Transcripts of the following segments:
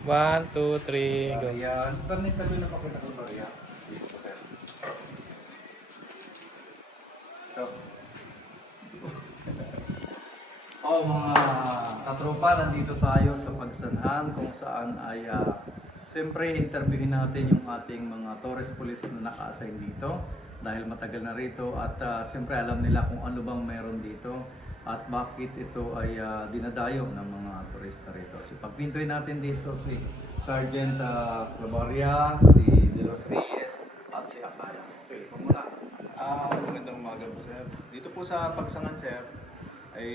1, 2, 3, go. Ayan. Permit kami na pakita ko ba yan? Dito, sir. Ito. Oh, mga katropa, nandito tayo sa Pagsanhan kung saan ay siyempre interviewin natin yung ating mga Torres Police na naka-assign dito dahil matagal na rito at siyempre alam nila kung ano bang meron dito at bakit ito ay dinadayo ng mga turista rito. So pagpintuin natin dito si Sergeant Clavaria, si De Los Reyes at si Akaya. Okay, muna. Magandang umaga po, sir. Dito po sa Pagsangan, sir, ay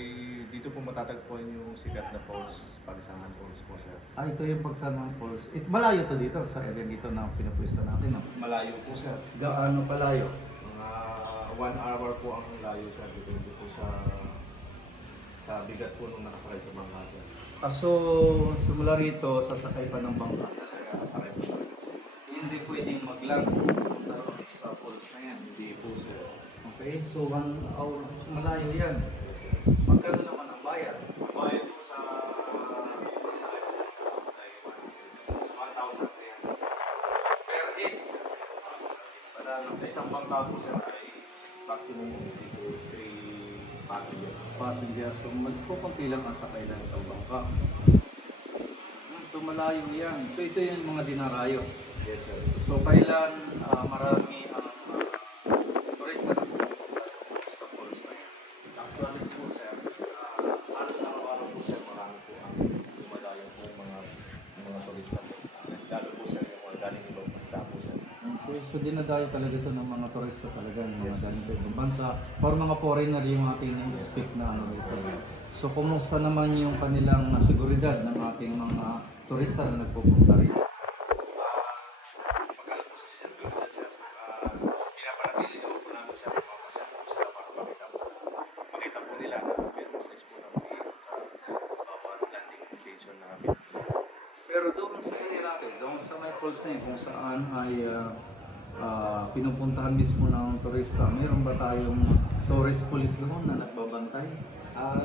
dito po matatagpuan yung sikat na falls, Pagsangan Falls po, sir. Ito yung Pagsanhan Falls. Malayo to dito sa area dito na pinapwesta natin. No? Malayo po, sir. Gaano palayo? Mga 1 hour po ang layo, sir. Depende po sa bigat po nung nakasakay sa bangka, sir. So, simula rito, sasakay pa ng bangka. Sasakay po talaga. Hindi pwedeng maglang sa falls na yan. Hindi po, sir. Okay, so 1 hour, so malayo yan. Yes, sir. Magkano naman ang bayad? Bayad po sa sakay po ay 1,300. Per head. Para lang sa isang bangka po, sir, ay maximum dito 3 passenger. Passenger, so magpupunti lang ang sakay lang sa bangka. So malayo yan. So ito yung mga dinarayo. Yes, sir. So kailan marami ang turista sa falls na yan? Actually po, sir, halos araw-araw po, sir, marami po ang dumadayo po mga turista po. Lalo po, sir, yung mga galing ibang bansa po, sir. Okay, so dinadayo talaga ito ng mga turista talaga, ng mga galing sa ibang bansa or mga foreigner yung ating expect na ano ito. So kumusta naman yung kanilang seguridad ng ating mga turista na nagpupunta rito? Pagkala po sa seguridad, sir, pinapanatili naman po namin, sir, yung mga pasyan po sila para makita po nila na meron place po na mag-iingat sa bawat landing station namin. Pero doon sa area natin, doon sa may falls na yun, kung saan ay pinupuntahan mismo ng turista, mayroon ba tayong tourist police doon na nagbabantay?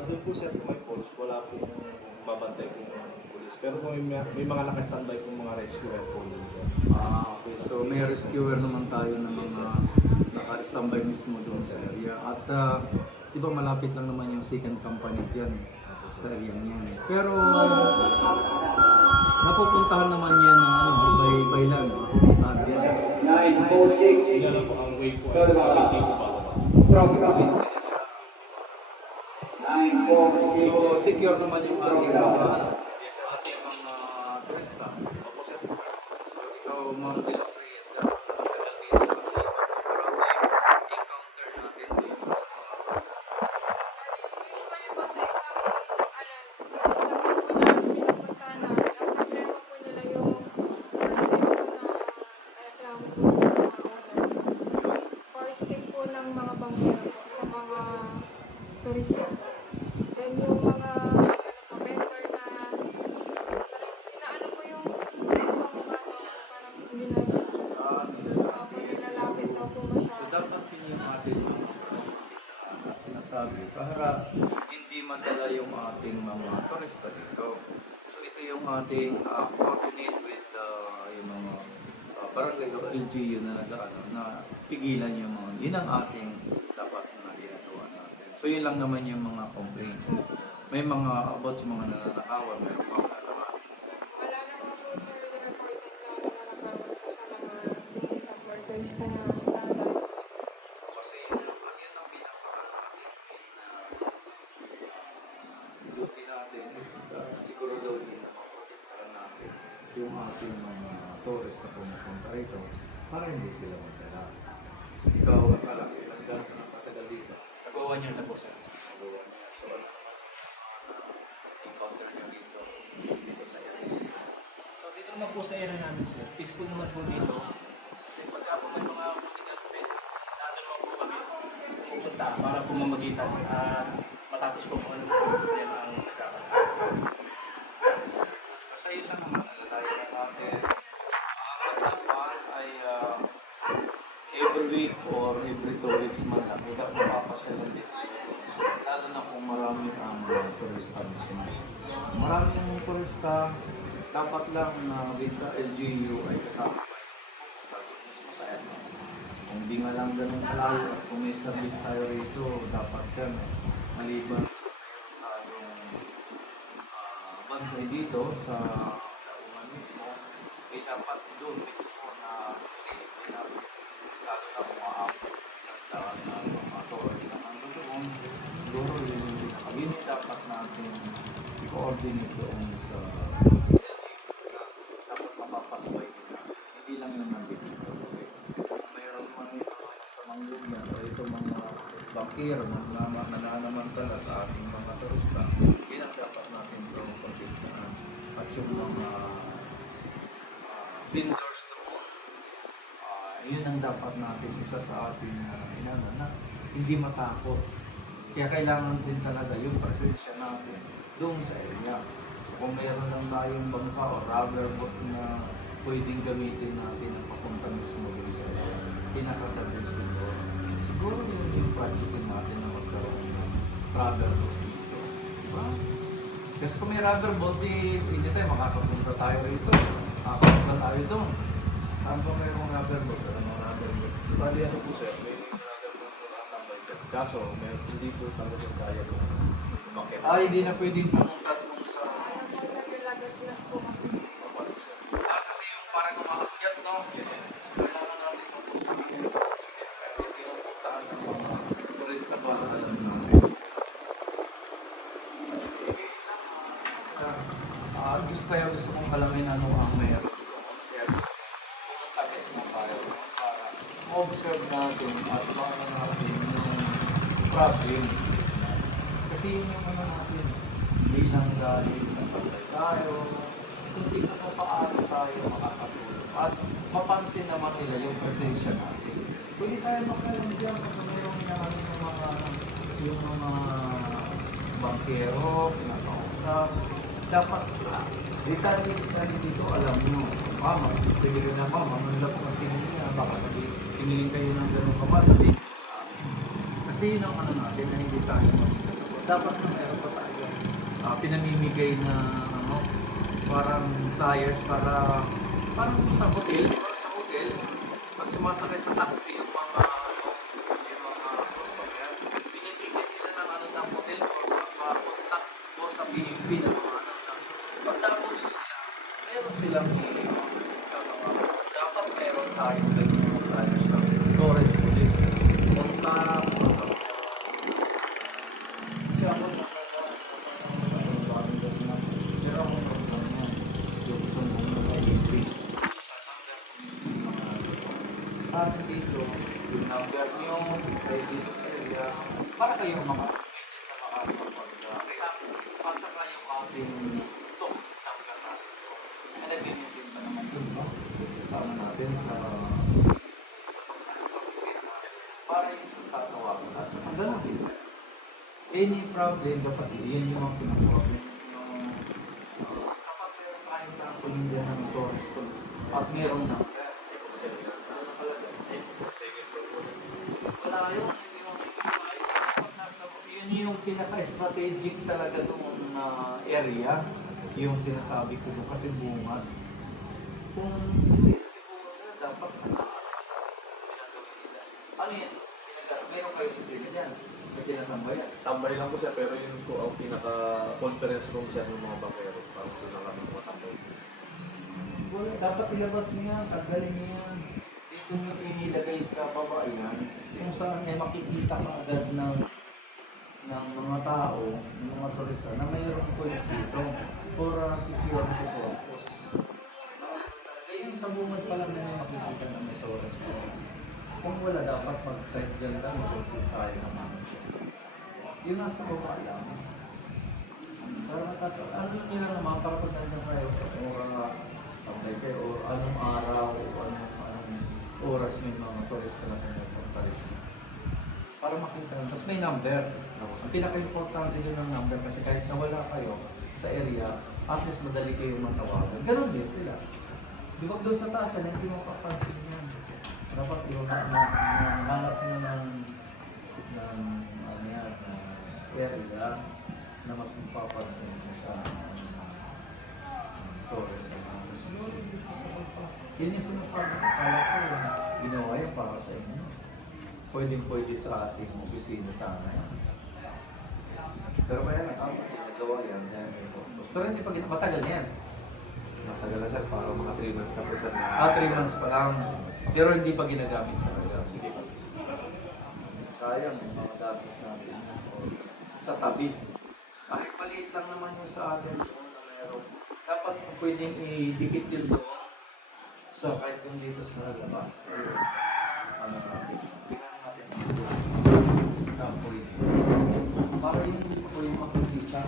Doon po, sir, sa may falls, wala po babantay po ng police. Pero may mga nakastandby po mga rescuer po doon, sir. Okay, so may rescuer naman tayo ng mga naka-standby mismo doon sa area. At di ba malapit lang naman yung second company dyan sa area niyan. Pero napupuntahan naman yan ng baylan. Napupuntahan din sa 946 Yan lang po ang way po ay sa Liti po ba? So secure naman yung ating mga Yes, sir. ating mga turista. Opo, sir. So ikaw, Ma'am De Los Reyes, matagal dito marami encounter natin dito sa mga turista. Usually po sa isang week po na pinupuntahan namin, ang problema po nila yung first step po na reklamo po ng mga order. First step po ng mga banggero po sa mga turista. Then yung mga vendor na inaano po yung parang nilalapit daw po So masyado. dapat yun yung ating mga at sinasabi para hindi madala yung ating mga turista dito. So ito yung ating coordinate with yung mga barangay o LGU na nag-ano na pigilan yung mga yun ang ating dapat na ginagawa natin. So yun lang naman yung mga complaint. May mga about sa mga nananakawan, may mga nananakawan. Wala naman po sir reported na nanakawan po sa mga visitor workers na tatay. Kasi yun ang pinaka-ating duty natin is siguro daw din na maprotektahan natin yung ating mga tourist na pumupunta rito para hindi sila magdala. So, ikaw, akala ko ilang gano'n ka ng patagal dito? Nagawa niyo na po, sir. Nagawa niya. So ano naman encounter niyo dito sa area? So dito naman po sa area namin, sir, peaceful naman po dito. Kasi pagka po may mga political event, nandun naman po kami pupunta para po mamagitan at matapos po kung ano po yan ang nagkakaroon. Kasi yun lang naman, nalalayo na natin. Ang dapat ay every week or every 2 weeks man lang, ikaw mapapasyalan dito. Lalo na kung marami ang turista mismo. Marami ang turista, dapat lang na with the LGU ay kasama tayo. Pupunta mismo sa EDSA. Kung di nga lang ganun kalayo at kung may service tayo rito, dapat yan. Maliban sa meron tayong bantay dito sa daungan mismo, ay dapat doon mismo na sisilipin natin. Lalo na kung maabot isang daan na mga tourist na nandun doon, siguro yun yung pinakabini dapat natin i-coordinate doon sa dapat mapapasabay nila. Hindi lang yung nandito. Okay? Kung mayroon man ito sa manglugyan o ito mga bakir, mga nananamantala sa ating mga turista, yun ang dapat natin itong pagkiktaan. At yung mga vendors doon, yun ang dapat natin isa sa ating inana na hindi matakot. Kaya kailangan din talaga yung presensya natin doon sa area. So kung mayroon lang tayong bangka o rubber boat na pwedeng gamitin natin ang papunta mismo doon sa area, pinaka-the siguro. Siguro yun yung projectin natin na magkaroon ng rubber boat dito. Diba? Kasi kung may rubber boat, hindi tayo makakapunta tayo rito. Makakapunta tayo doon. Saan ba mayroong rubber boat? Alam mo rubber boat? Bali ano po sir, may nagagawin po nakasambay sir. Kaso, hindi po talaga kaya po umakyat. Hindi na pwedeng pumunta doon sa... Ano po sa Pilagaslas po kasi. kasi yung parang umaakyat, no? Yes sir. Kailangan natin mapuntahan yung hindi na puntahan ng mga turista para alam natin. Gusto kong alamin ano ang meron doon. Kaya pumunta mismo tayo para ma-observe natin at maano natin yung problem mismo. Kasi yun yung ano natin, bilang galing kapatay tayo, kung tingnan mo paano tayo makakatulong at mapansin naman nila yung presensya natin. Pwede tayo makalandiyan kasi mayroong namin yung mga bankero, pinakausap. Dapat detalye dito, alam nyo, mama, pwede rin na mama, manlap na singilin, baka singilin kayo ng gano'ng kapat, sabihin nyo sa amin. Kasi yun ang ano natin na hindi tayo magkasapot. Dapat na meron pa tayo pinamimigay na parang flyers para parang sa hotel, pag sumasakay sa taxi yung mga customer, binibigyan nila ng ano ng hotel or contact o sa PNP na mga ano na. Pag tapos sila, meron silang dapat meron tayong ganyan mga flyers ng tourist police. Contact, kasi ako sa atin dito, yung number nyo, kayo dito sa area, para kayong mga na makakapag-react. At saka yung ating talk number natin. And nag-maintain pa naman dun, no? Kasama natin sa opisina natin. Para yung tatawagan at saka ganun din. Any problem, dapat yun yung mga pinaproblem. Kapag meron tayong kakulindihan ng tourist police at meron na yun yung pinaka-strategic talaga doon na area, yung sinasabi ko doon kasi bungad. Kung siguro na dapat sa taas, pinagawin nila. Ano yan? Meron kayo din sila dyan. May tinatambayan. Tambay lang po siya, pero yun po ang pinaka-conference room siya ng mga bakero. Parang doon lang kami matambay. Wala, dapat ilabas niya, tanggalin niya. Dito niyo pinilagay sa baba yan, kung saan ay makikita ka agad ng mga tao, ng mga turista na mayroong police dito for security purpose. Yung sa bungad pa lang na makikita ng may soras po. Kung wala, dapat mag-type dyan lang, mag-focus tayo naman. Yung nasa baba lang. Ano nyo lang naman, para pag nandun kayo sa oras, kayo, or anong araw, o anong oras may mga turista na pinagpunta rin. Para makita lang. Tapos may number. Ang pinaka-importante yun ng number kasi kahit nawala kayo sa area, at least madali kayo matawagan. Ganon din sila. Di ba doon sa taas, hindi mo kapansin yan. Dapat yung nanganap nyo ng area na mas mapapansin mo sa Torres Amanos. Yun yung sinasabi ko. Kala ko ginawa yan para sa inyo. Pwede sa ating opisina sana yan. Pero kaya nagawa yan. Pero hindi pa matagal na yan. Matagal na sir, parang mga 3 months na po sir. 3 months pa lang. Pero hindi pa ginagamit talaga. Sayang yung mga gamit natin. Sa tabi. Kahit maliit lang naman yung sa atin doon na meron. Dapat pwedeng idikit yun doon. So kahit kung dito sa labas. Ano natin? Tingnan natin dito. Saan pwede. Para yung gusto ko yung makikita.